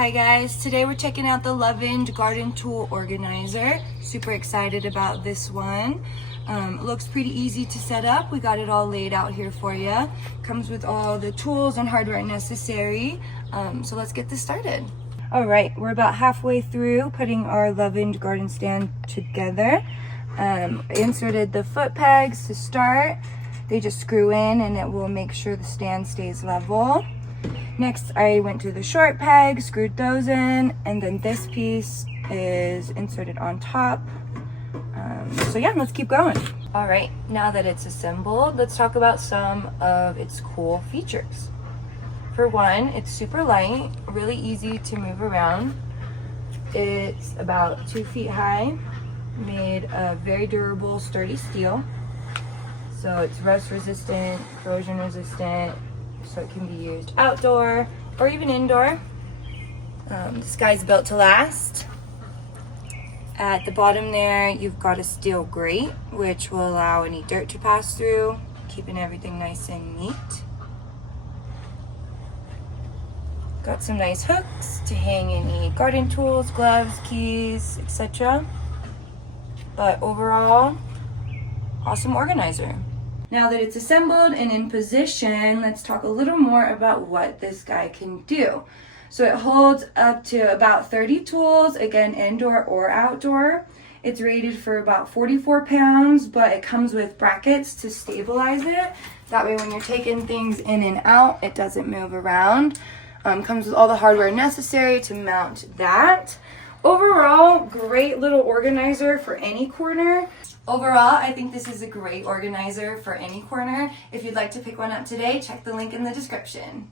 Hi guys, today we're checking out the Lovind Garden Tool Organizer. Super excited about this one. Looks pretty easy to set up. We got it all laid out here for you. Comes with all the tools and hardware necessary. So let's get this started. All right, we're about halfway through putting our Lovind garden stand together. Inserted the foot pegs to start. They just screw in and it will make sure the stand stays level. Next, I went to the short pegs, screwed those in, and then this piece is inserted on top. So yeah, let's keep going. All right, now that it's assembled, let's talk about some of its cool features. For one, it's super light, really easy to move around. It's about 2 feet high, made of very durable, sturdy steel. So it's rust resistant, corrosion resistant, so it can be used outdoor or even indoor. This guy's built to last. At the bottom there, you've got a steel grate, which will allow any dirt to pass through, keeping everything nice and neat. Got some nice hooks to hang any garden tools, gloves, keys, etc. But overall, awesome organizer. Now that it's assembled and in position, let's talk a little more about what this guy can do. So it holds up to about 30 tools, again, indoor or outdoor. It's rated for about 44 pounds, but it comes with brackets to stabilize it. That way when you're taking things in and out, it doesn't move around. Comes with all the hardware necessary to mount that. Overall, great little organizer for any corner. Overall, I think this is a great organizer for any corner. If you'd like to pick one up today, check the link in the description.